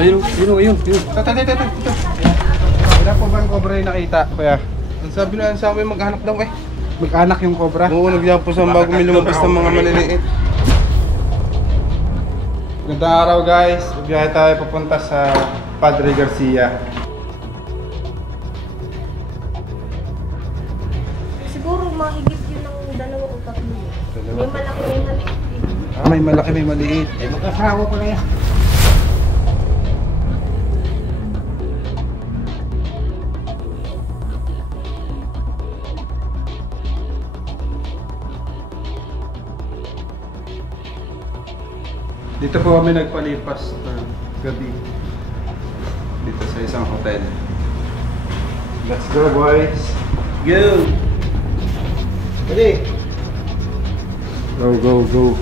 Ayun. Ito. Wala po bang cobra yung nakita, kuya? Ang sabi na sa akin, maghanap daw eh. Mag-anak yung cobra? Oo, nagyapos ang bago may lumabas ng mga maliliit. Gandang araw guys, biyahe tayo papunta sa Padre Garcia. Siguro mahigit yun ng 2 o 3. May malaki, may maliit. May malaki, may maliit. Magkasawa ko na yan. Dito po kami nagpalipas ng gabi. Dito sa isang hotel. Let's go boys! Go! Pwede. Go!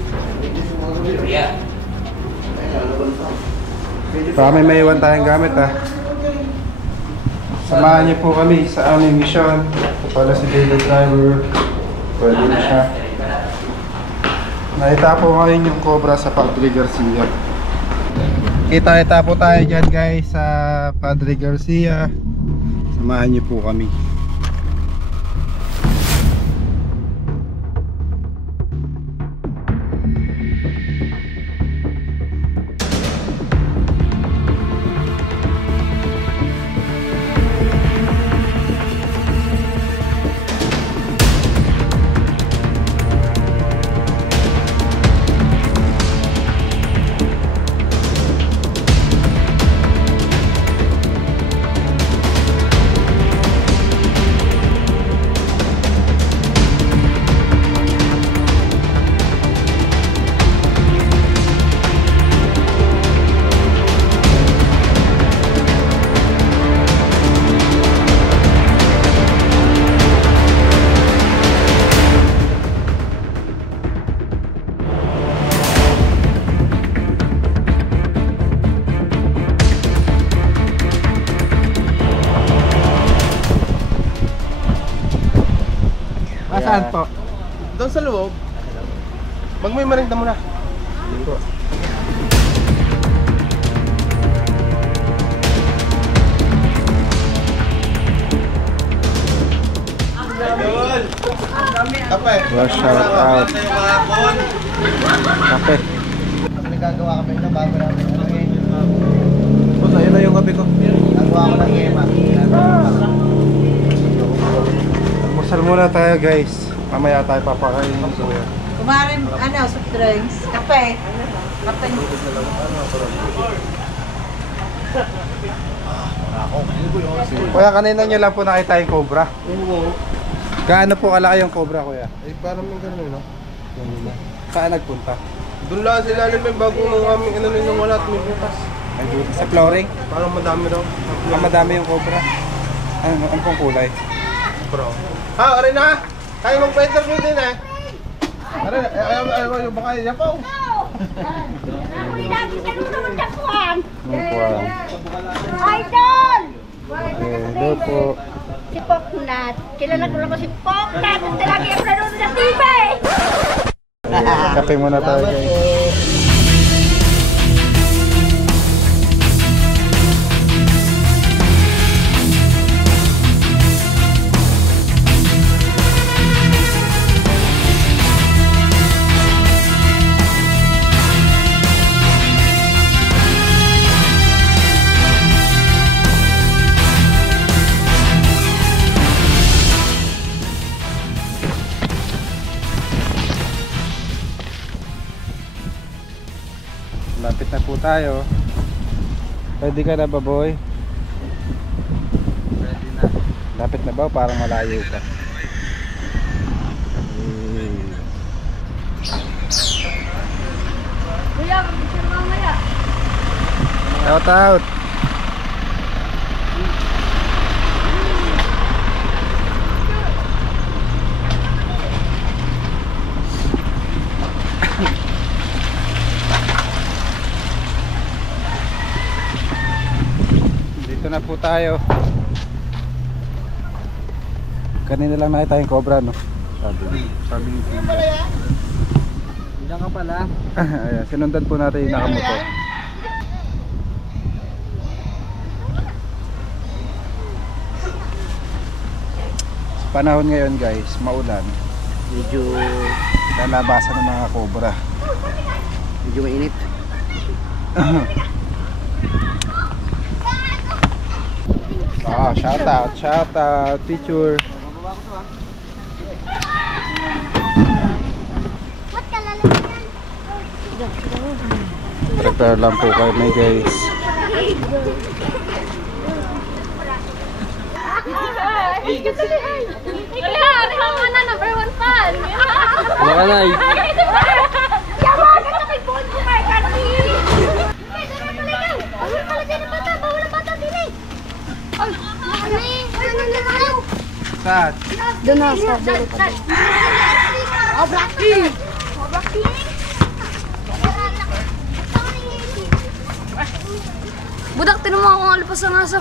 Baka may maiwan tayong gamit ha. Samahan niyo po kami sa aming mission. Ito pala si daily driver. Pwede na siya. Nakita po ngayon yung cobra sa Padre Garcia. Kita po tayo dyan guys sa Padre Garcia. Samahan niyo po kami. Saan po? Doon sa loob. May merinda muna. Dito. Kape. Shout out. Kape. Nagagawa kami na bago namin. Puta, yun na yung kape ko. Nagawa ko ng yema. Almusal muna tayo guys. Mamaya tayo papakain ng kuya. Kumarin, soft drinks. Kape. Kape. Kuya, kanina nyo lang po nakita yung cobra. Oo. Gaano po kalaki yung cobra kuya? Eh, parang may gano'n, no? Saan nagpunta? Doon lang sila may bago ng aming yung wala at may butas. Ay, sa flooring? Parang madami daw. Madami yung cobra. Ang pong kulay? Bro. Aray na! Kaya mag-interview din eh. Aray, ayaw yung baka yan po. Idol! Hello po. Si Poknat. Kilala ko naman si Poknat. Ang talaga yung nanonood ng TV. Kape muna tayo guys. Lapit na po tayo. Ready ka na ba boy? Ready na. Lapit na ba? Parang malayo ka. Kuya, mag-picture mamaya. Shout out! Dito na po tayo. Kanina lang nakita yung cobra, no? Sabi ni Tina. Diyan ka pala. Ayan, sinundan po natin yung nakamotor. panahon ngayon guys, maulan. Medyo lalabasan ng mga cobra. Medyo mainit. Shout out, teacher. Prepare lang po kami guys. Number 1 fan. Makanay. Saan? Doon na sa dulo pa. Oh, Blacky! Budak, tinong mo akong alipas ng aso.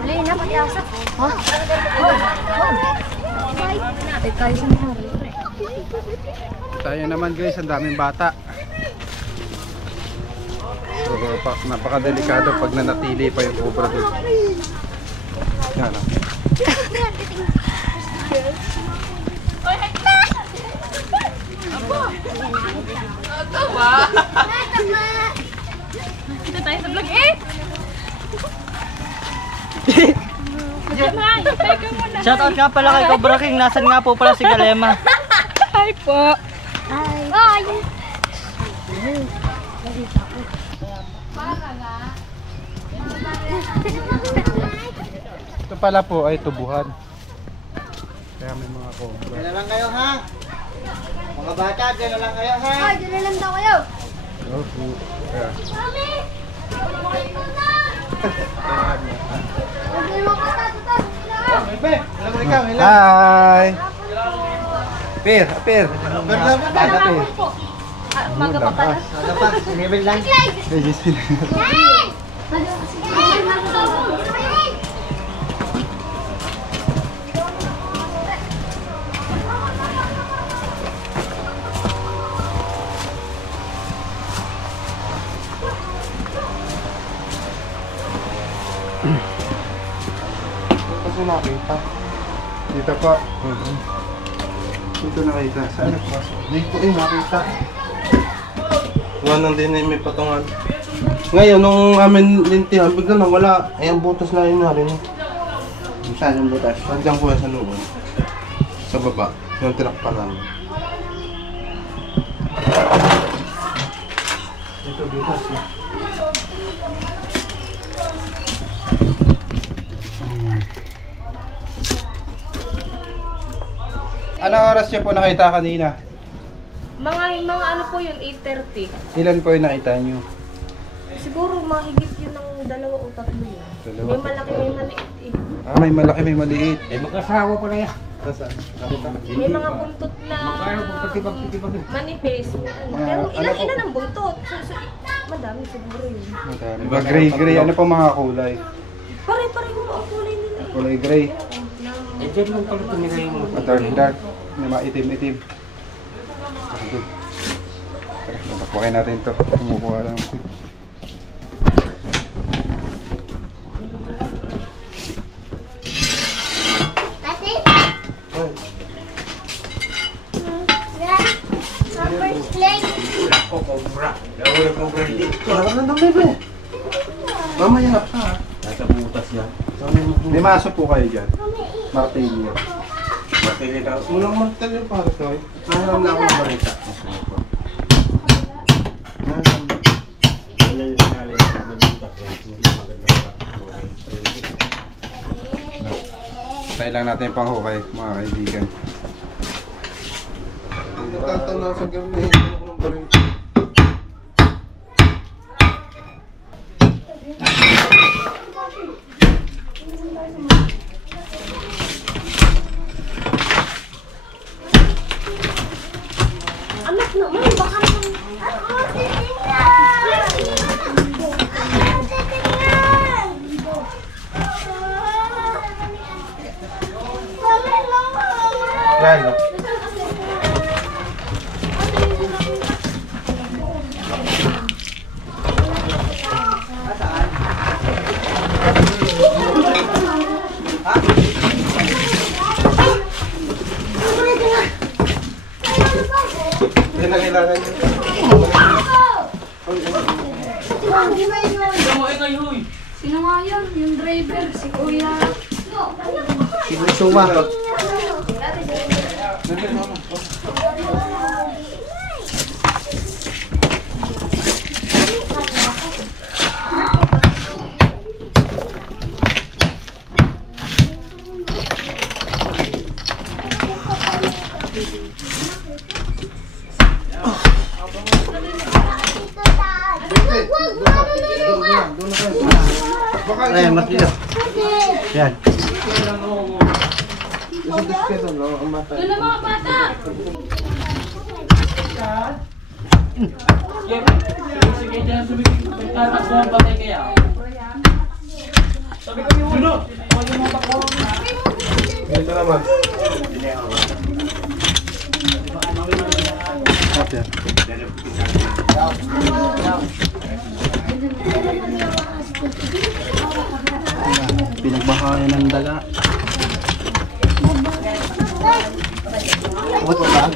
Huli na, pati aso. Ha? Ay, kayo sa mga. Tayo naman guys, ang daming bata. So, napakadelikado pag nanatili pa yung cobra doon. Yan o. Dito tayo sa vlog eh! Shoutout nga pala kay Cobra King. Nasaan nga po pala si Galema? Hi po! Bye! Ito pala po ay tubuhan. Kaya may mga cobra. Diyan na lang kayo ha. Mga bata, diyan na lang kayo ha. Ay, dyan na lang daw kayo. Yeah. Mami! Huwag mo pa sa Bebe, alam mo ikaw, ilan? Hi! Apir, apir. Bebe, Apir. Maga pa pala. Ano pa? Sinibig lang. Hey, Justin. Kasi nakita. Dito po. Dito nakita. Saan po? Dito nakita. Wanang din may patungan. Ngayon, nung amin lintihan, bigla na wala. Ay, ang butas na yun na rin. Saan yung butas? Nandiyan po yan sa loob. Sa baba. Yung tinakpan namin. Ito, butas na. Anong oras niyo po nakita kanina? Mga ano po yun, 8:30. Ilan po yung nakita niyo? Siguro mahigit yun ng 2 o 3 yun. Dalawa. May malaki, may maliit eh. May malaki, may maliit. Mag-asawa pala yan. Saan? May mga buntot na manipis. Pero ilan ang buntot? Madami siguro yun. Madami. Gray, ano pa mga kulay? Pare-pareho ang kulay nila eh. Kulay gray. Eh, dyan lang pala tumira yung Dark. May mga itim-itim. Tara, natakbukin natin ito. Kumukuha lang. Kasi? First place. Wala na bebe. Mamaya pa. nasa butas yan. May maso po kayo dyan. Martilyo. Martilyo daw. Walang martilyo para ito eh. Naharam na ako ng barita. Tayo lang natin yung panghukay, mga kaibigan. Nagtatanaw sa gabi na hindi ako ng barita. Anak naman, baka naman. Yan. Sino nga yun? Yung driver, si Kuya. Suma. Ayan, mas dito. Yan. Yun ang mga bata! Sige, dyan sumigil. Tatakbo ang patay kaya. Sabi ko yung ulo. Ito naman. Pinagbahayan ng daga. What ba?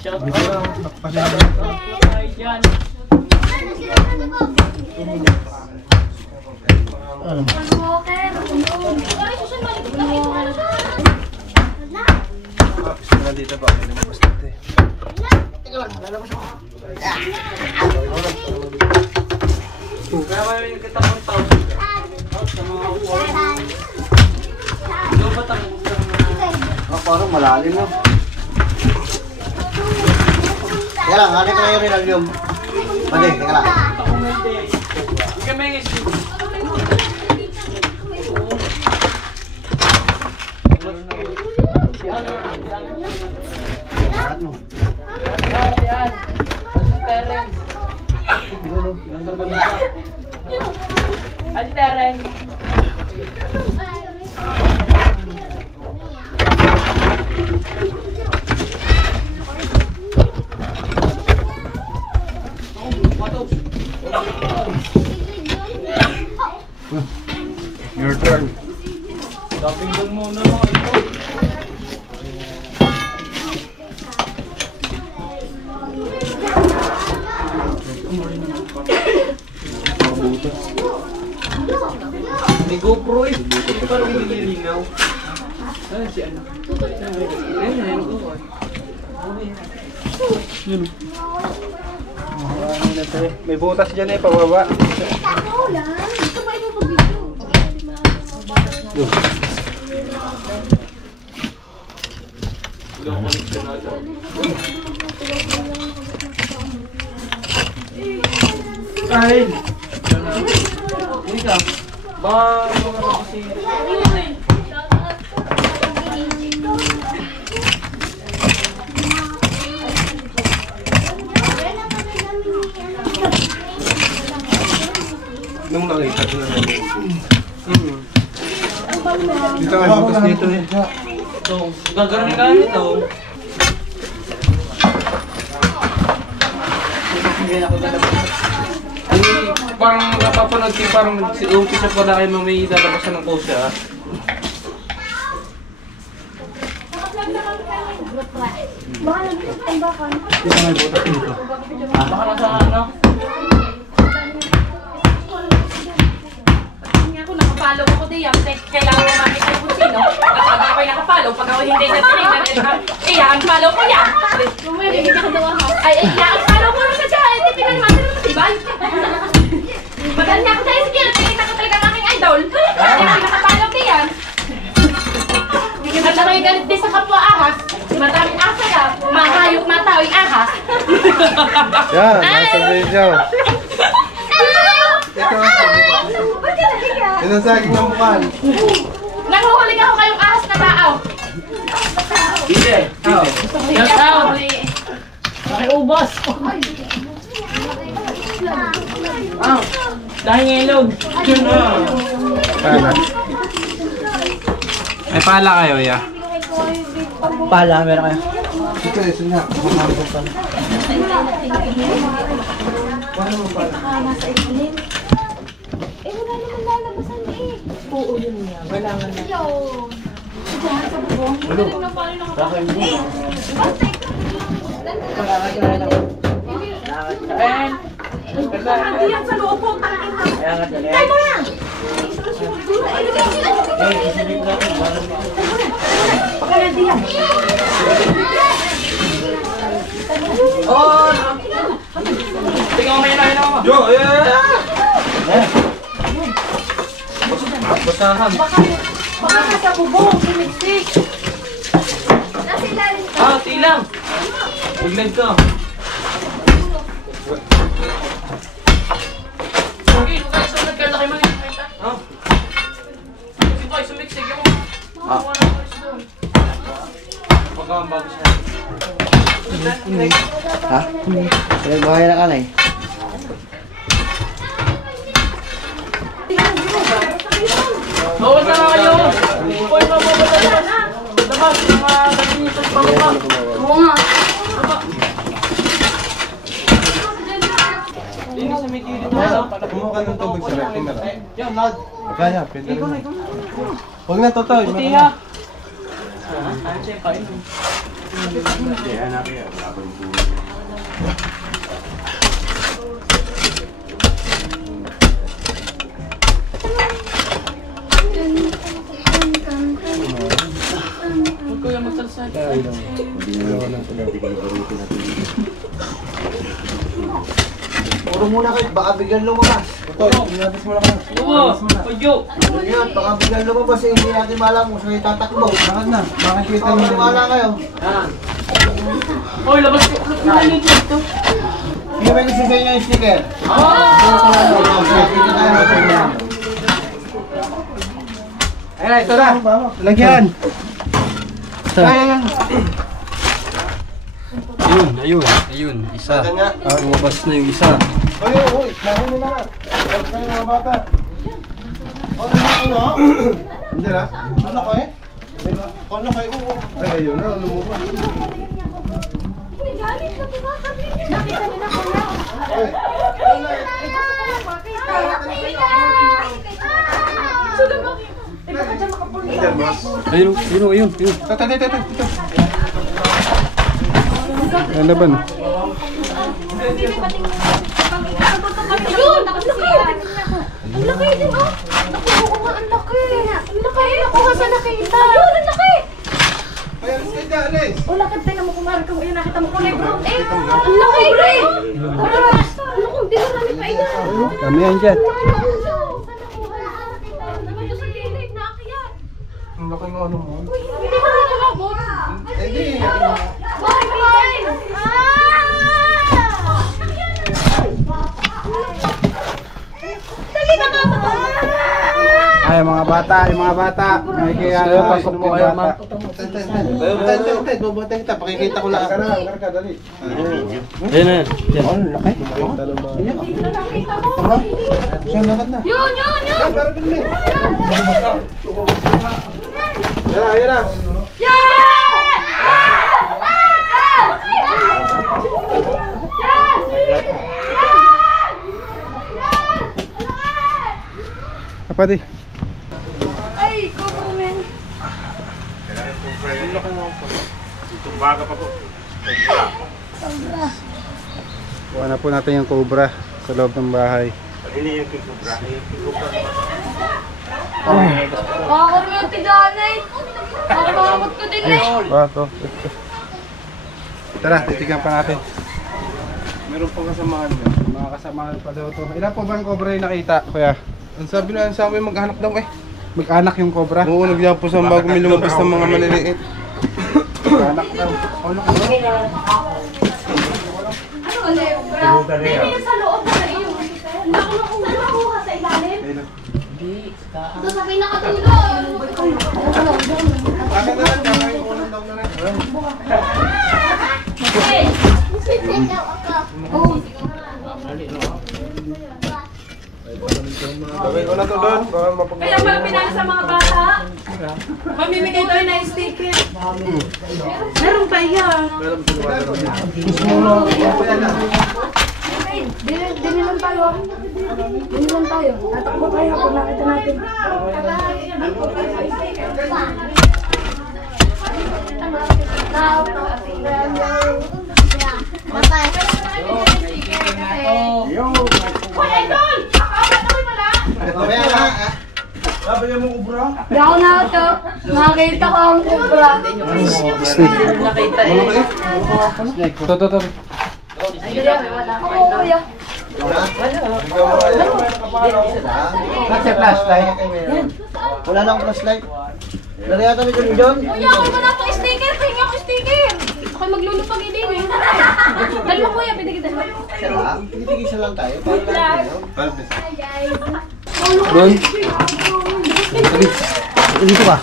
Shout out. Ay, dyan. Nandito ba? May lumabas dito eh. Kaya may kita kong tao. Sa mga uwan. Doon ba tayo? Parang malalim no? Teka lang, ano ka ngayon rin ang yung... Mali, teka lang. Hindi ka may ngis. Lahat mo. Yan. Terence. Ate Terence. Your turn. Dapping doon muna mga ito. May GoPro eh. Hindi parang nililinaw. Saan si ano? Ayun, ko. Yun. May butas dyan eh, pababa. Kain! Hindi ka. Ba, mga kasi... Nung nakita ko na dito nga, butas dito eh. So, gagarin ka nito. Parang napapanood ko parang umpisa pa na kayo may lalabasan ng post siya. Baka nagtatambakan. Baka nasa ano? Ako nakapalo ko diyan. Kailangan mo makita kung sino. Kapag ako'y nakapalo, pag ako hindi nagsinig, i-unfollow ko yan. Ay, i-unfollow ko rin na siya. Hindi pinalimatin mo kasi ba? Maganda niya ako sa security. Kita ko talaga ang aking idol. Kaya nakapalo diyan. At ako'y galit din sa kapwa ahas. Maraming asa ka. Mahayop matao'y ahas. Yan, nasa video. Yan ang saging ng bukan. Nanguhuli ako kayong ahas na tao. Hindi. Shout out! Nakiubos! Dahil ngayon. Yun na. Pala. May pala kayo, ya. Pala, meron kayo. Ito, ito na. Mamalit pa. Eh, wala naman lalabasan eh. Oo, yun nga. Wala nga na. Diyan sa loob po. Tayo mo yan. Pakala diyan. Oh! Tingnan mo yun ako. Yo, basahan. Baka nasa bubong, sumiksik. Nasa ilalim ka. Ah, tilang. Biglag ka. Okay, huwag kayo sunod ka. Laki mali. Ah. Hindi kayo sumiksik yung... Wala na kayo doon. Pagkakambago siya. Ha? Pinagbahay na ka na eh. Bawal na kayo. Uy, mababala na. Labas, mga naginitan pa mo. Oo nga. Hindi sa may kilid na. Kumuha ka ng tubig sa ref. Camera. Yan, loud. Kaya, pwede rin. Huwag na, Totoy. Puti ha. Ayun siya, kain. Huwag ko yung magsalsal. Puro muna kayo, baka biglang lumabas. Totoy, inabis mo na ka. Oo, Pagyo. Yan, baka biglang lumabas eh, hindi natin malam kung saan tatakbo. Bakit na? Makikita Baka mo maniwala kayo. Yan. Hoy, labas ko. Nakalit dito. Hindi ba gusto sa inyo yung sticker? Ayun, ito na. Lagyan. Ayan. Ayun, isa. Kanya. Lumabas na yung isa. Oy, oy, mahuli na nga. Huwag kayo mga bata. Ano? Hindi na. Ano kayo? Ano kayo? Ay, ayun na. Lumabas. Galit na diba kami? Nakita niyo na ko na. Oy. Ayan, boss. Ayun. Tata. Ano ba? Ayun! Ang laki! Ang laki din oh! Nakuha ko nga ang laki! Ang laki! Nakuha sa nakita! Ayun! Ang laki! Ayan, sige, alis. O lakad tayo na mo kumarin ka mo yun nakita mo kulay brown eh! Ang laki! Ano kung di na namin pa iyan? Kami yan dyan. Ang laki ng ano mo. Hindi mo na nalabot! Hindi. Dali na ka ba? Ay, mga bata. May kaya pasok po kayo, ma. Tay, babatay kita. Pakikita ko lang. Karka, dali. Ayun na. Ang laki. Saan lakad na? Yun! Para dali. Yan na. Kapati. Ay, kukumin! Kuha na po natin yung cobra sa loob ng bahay. Makakarunod ka dyan eh! Makakamot ko din eh! Ito. Tara, titigan pa natin. Meron pang kasamahan niya. Mga kasamahan pa daw to. Ilan po ba ang cobra yung nakita, kuya? Ang sabi na sa amin, maghanap daw eh. Mag-anak yung cobra. Oo, nagyapos ang bago may lumabas ng mga maliliit. Mag-anak daw. Ano ulit? Hindi sa loob na iyo. Nakuha sa ilalim. Ito sa pinakatulo. Akin na lang, kaya yung unang daw na lang. Gawin ko na to doon. Baka mapag... Kaya pala pinala sa mga bata. Mamimigay tayo na sticker. Meron pa yan. Dili lang tayo. Dili lang tayo. Tatakbo tayo kung nakita natin. Hoy, idol! Akawat ako pala. Mamaya na. Di ako na ito. Nakita ko ang kubra. To. Oo, kuya. Kasi flashlight. Wala na akong flashlight. Lari yata ni John. Kuya, ako wala akong sticker. Pahinga ako sticker. Ako maglulupag din eh. Dalawa kuya, pwede kita dalawa. Tigil-tigil lang tayo. Para lang Hi guys. Doon. dito ka.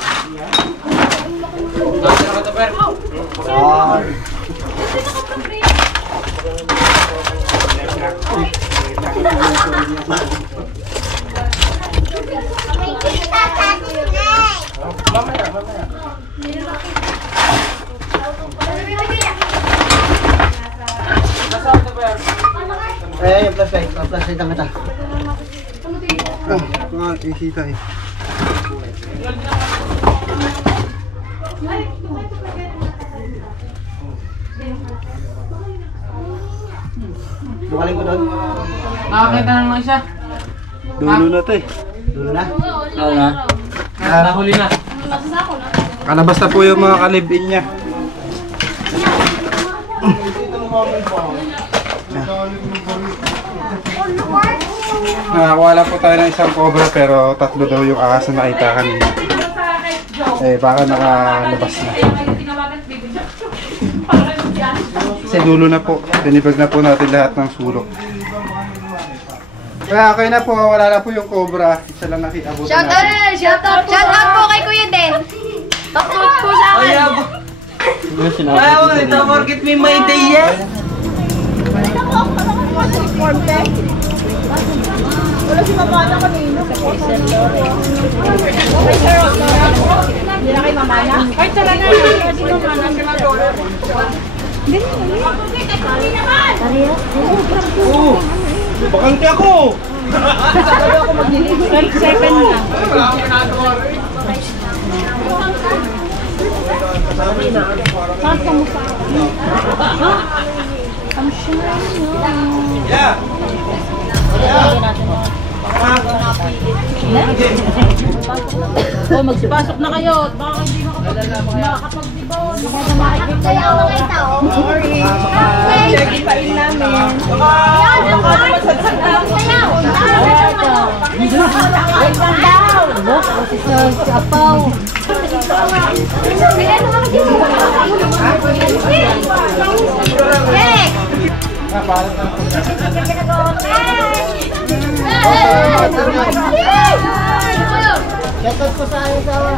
Yung flashlight. Ang flashlight ang kita. Ikita eh. Bukaling ko doon. Nakakita na naman siya. Dulo na to eh. Dulo na. Oo na. Nahuli na. Kalabas na po yung mga kalibin niya. Nakakuha lang po tayo ng isang cobra pero tatlo daw yung ahas na nakita kanina. Eh baka nakalabas na. Kasi dulo na po. Tinipag na po natin lahat ng sulok. Kaya okay na po, wala na po yung cobra. Isa lang nakiabot Shout out! natin. Shout out po kay Kuya Den. Tapos po sa akin. Ayaw nga ito, porkit may may day yan. Ay, talaga. Si Mamana, si Madora. Bakante ako! Pasok na kayo. Baka hindi makakapag-dibon. Kaya ako mga tao. Ipain namin. Shout out ko sa ayaw sa awa.